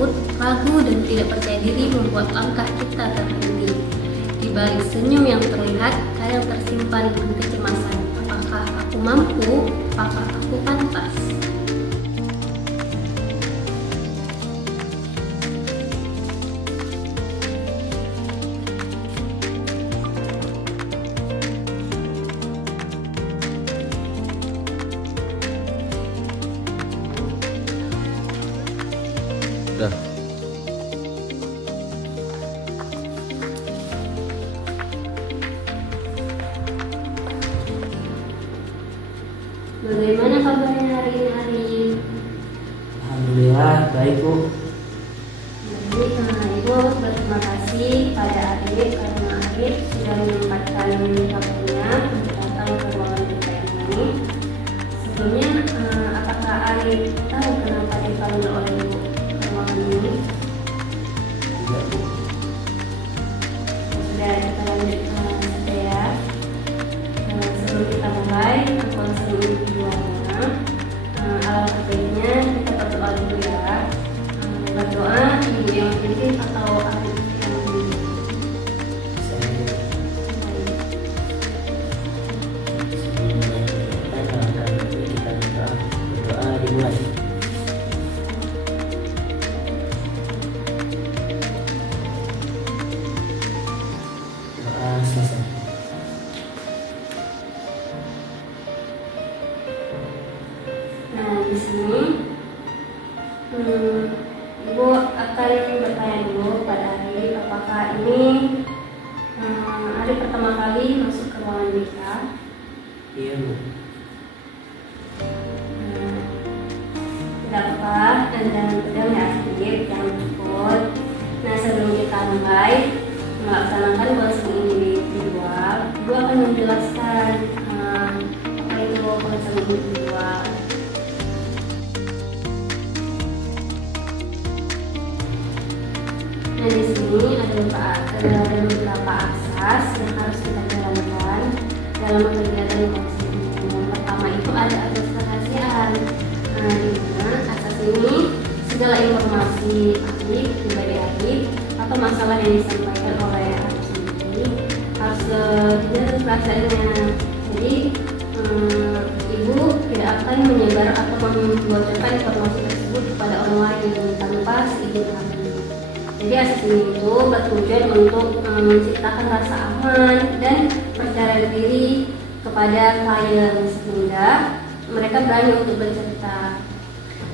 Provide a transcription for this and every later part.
takut, ragu, dan tidak percaya diri membuat langkah kita terhenti. Di balik senyum yang terlihat, kadang tersimpan kecemasan. Apakah aku mampu? Apakah aku pantas? Dah. Bagaimana kabarnya hari ini, Arif? Alhamdulillah baik Bu. Jadi Ibu berterima kasih pada Arif karena Arif sudah menyempatkan waktunya untuk datang ke ruangan BPM ini. Sebelumnya, apakah Arif tahu kenapa dipanggil oleh Ibu ke ruangan ini? Tidak Bu. Sudah, kita lanjut saja ya. Sebelum kita mulai konseling individualnya, alangkah baiknya kita berdoa dulu ya. Berdoa ibu yang pimpin atau Arif yang pimpin? Saya sebelum kita berdoa dimulai. Doa selesai. Nah, di sini Ibu akan bertanya dulu pada Arif, apakah ini Arif pertama kali masuk ke ruangan kita? Iya Bu. Tidak apa, dan pedang ya Arif, jangan takut. Nah, sebelum kita mulai melaksanakan konseling individual, Ibu akan menjelaskan apa itu konseling individual. Nah, di sini ada beberapa asas yang harus kita jalankan dalam kegiatan konseling. Yang pertama itu ada asas kerahasiaan. Nah, di mana asas ini segala informasi Arif, pribadi Arif, atau masalah yang disampaikan oleh Arif sendiri harus dijaga kerahasiaannya. Jadi Ibu tidak akan menyebar atau membocorkan informasi tersebut kepada orang lain tanpa seizin Arif. Jadi asas ini itu bertujuan untuk menciptakan rasa aman dan percaya diri kepada klien sehingga mereka berani untuk bercerita.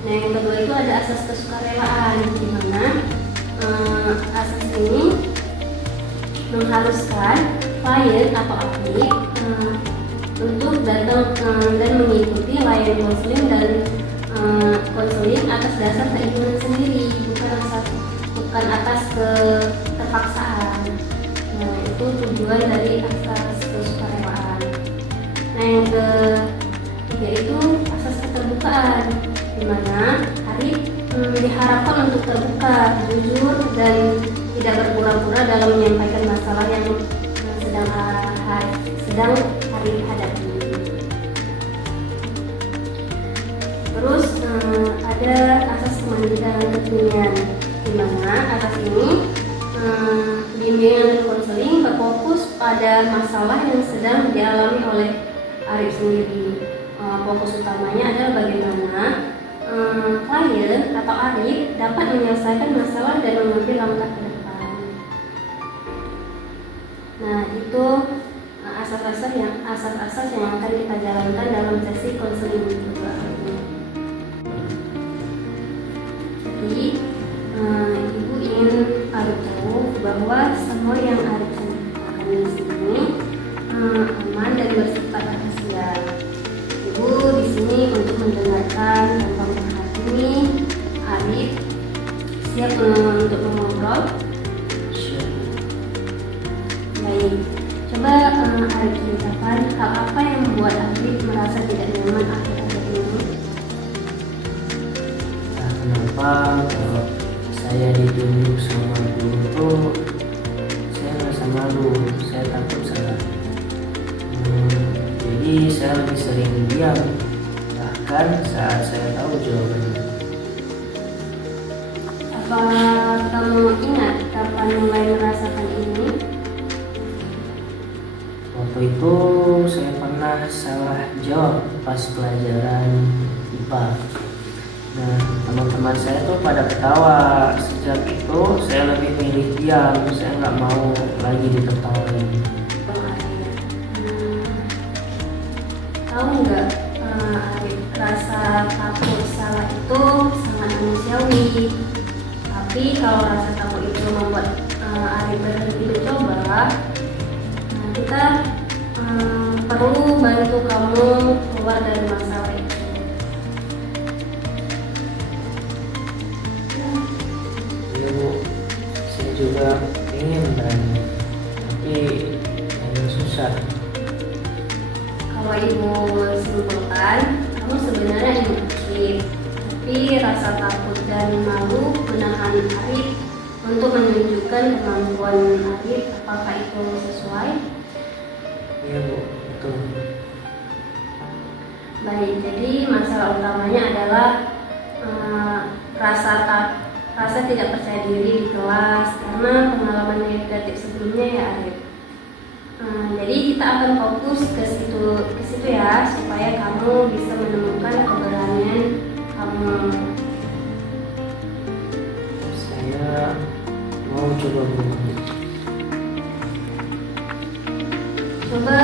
Nah, yang kedua itu ada asas kesukarelaan, di mana asas ini mengharuskan klien atau Arif untuk datang dan mengikuti layanan konseling dan konseling atas dasar keinginan sendiri, bukan atas keterpaksaan. Nah, itu tujuan dari asas kesukarelaan. Nah, yang ketiga itu asas keterbukaan, di mana Arif diharapkan untuk terbuka, jujur, dan tidak berpura-pura dalam menyampaikan masalah yang sedang Arif hadapi. Terus ada asas kemandirian dan kekinian, di mana asas ini bimbingan dan konseling berfokus pada masalah yang sedang dialami oleh Arif sendiri. Fokus utamanya adalah bagaimana klien atau Arif dapat menyelesaikan masalah dan mengambil langkah ke depan. Nah, itu asas-asas yang akan kita jalankan dalam sesi konseling individual ini. Jadi Ibu ingin Arif tahu bahwa semua yang Arif ceritakan di sini aman dan bersifat rahasia. Ibu di sini untuk mendengarkan tanpa menghakimi. Arif siap untuk mengobrol? Siap. Baik, coba Arif ceritakan hal apa yang membuat Arif merasa tidak nyaman akhir-akhir ini? Nah, kenapa kalau saya ditunjuk sama guru tuh saya merasa malu, saya takut salah. Jadi saya lebih sering diam, bahkan saat saya tahu jawabannya. Apa kamu ingat kapan mulai merasakan ini? Waktu itu saya pernah salah jawab pas pelajaran IPA. Nah, teman-teman saya tuh pada ketawa. Sejak itu saya lebih milih diam, saya nggak mau lagi diketawain. Tahu nggak, Arif, rasa takut salah itu sangat manusiawi. Tapi kalau rasa takut itu membuat Arif berhenti mencoba, kita perlu bantu kamu keluar dari masalah itu. Ya Bu, saya juga ingin berani, tapi memang susah. Kalau ibu simpulkan, kamu sebenarnya ingin aktif, tapi rasa takut dan malu menahan Arif untuk menunjukkan kemampuan Arif. Apakah itu sesuai? Iya Bu, betul. Baik, jadi masalah utamanya adalah rasa tidak percaya diri di kelas karena pengalaman negatif sebelumnya ya Arif. Jadi kita akan fokus ke situ ya, supaya kamu bisa menemukan keberanian kamu. Saya mau coba berubah. Coba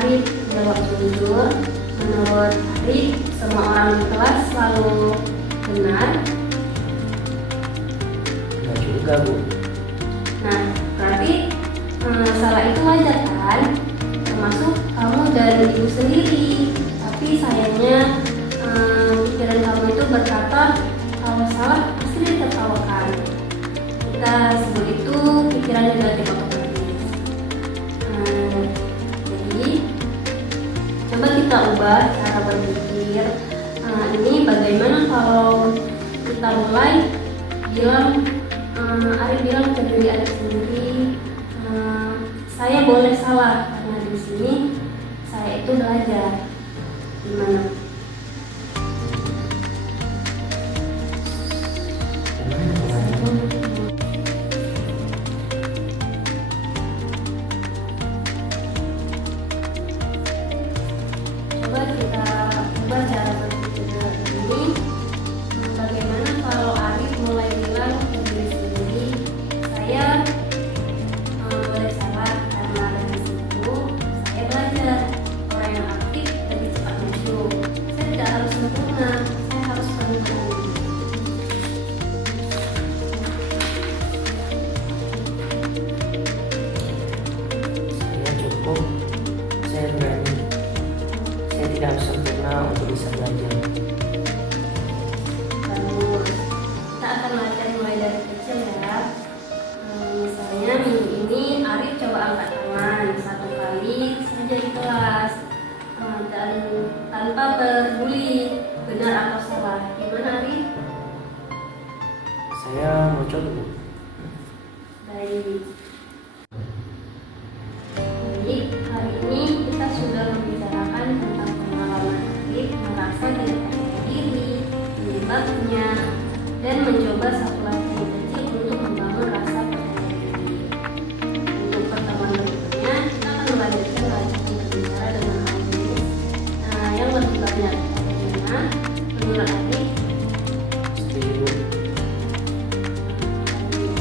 Arif jawab jujur. Menurut Arif, semua orang di kelas selalu benar. Enggak juga Bu. Nah, berarti salah itu wajar kan? Termasuk kamu dan ibu sendiri. Tapi sayangnya pikiran kamu itu berkata kalau salah pasti ditertawakan. Kita sebut itu pikiran negatif otomatis. Jadi coba kita ubah cara berpikir. Ini bagaimana kalau kita mulai bilang, Arif bilang ke diri Arif sendiri, saya boleh salah karena di sini saya itu belajar. Gimana? Coba kita ubah cara berpikir ini. Bagaimana kalau Arif mulai bilang ke diri sendiri, saya boleh salah karena dari situ saya belajar. Orang yang aktif lebih cepat maju. Saya tidak harus sempurna, saya harus penuh. Saya cukup, saya berani. Saya tidak harus sempurna untuk bisa belajar. Bagus. Kita akan latihan mulai dari kecil ya. Misalnya minggu ini Arif coba angkat tangan 1 kali saja di kelas, dan tanpa peduli benar atau salah. Gimana Arif? Saya mau coba Bu. Baik. Baik, hari ini kita sudah membicarakan tentang pengalaman Arif merasa tidak percaya diri, penyebabnya, dan mencoba satu langkah kecil untuk membangun rasa percaya diri. Untuk pertemuan berikutnya, kita akan melanjutkan belajar berbicara dengan audiens yang lebih banyak. Bagaimana menurut Arif? Setuju Bu.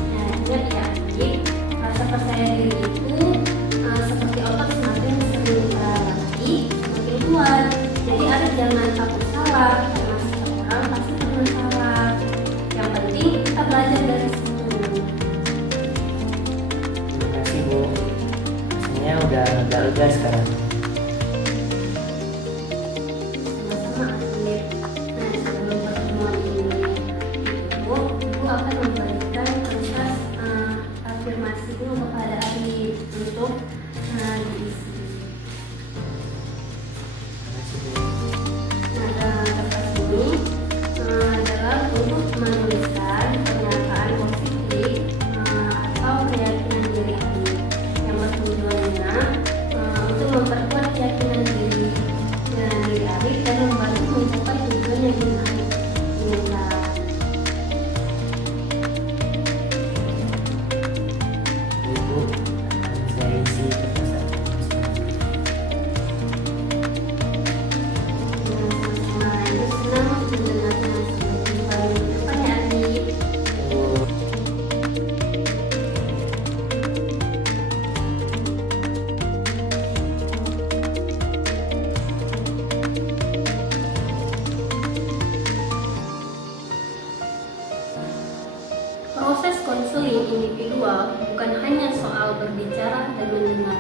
Nah, ingat ya Arif, rasa percaya diri itu seperti otot, semakin sering kita latih, semakin kuat. Jadi Arif jangan takut salah, karena setiap orang pasti pernah salah. Yang penting kita belajar dari situ. Terima kasih Bu. Rasanya udah agak lega sekarang. Sama-sama Arif. Nah, sebelum pertemuan ini, Ibu akan membagikan kertas afirmasi dulu kepada Arif untuk diisi. Terima kasih Bu. Nah, kertas ini adalah untuk menuliskan pernyataan positif atau keyakinan diri Arif yang bertujuannya untuk memperbaiki individual bukan hanya soal berbicara dan mendengar.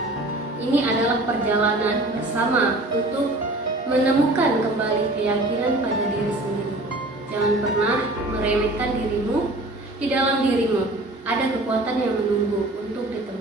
Ini adalah perjalanan bersama untuk menemukan kembali keyakinan pada diri sendiri. Jangan pernah meremehkan dirimu. Di dalam dirimu ada kekuatan yang menunggu untuk ditemukan.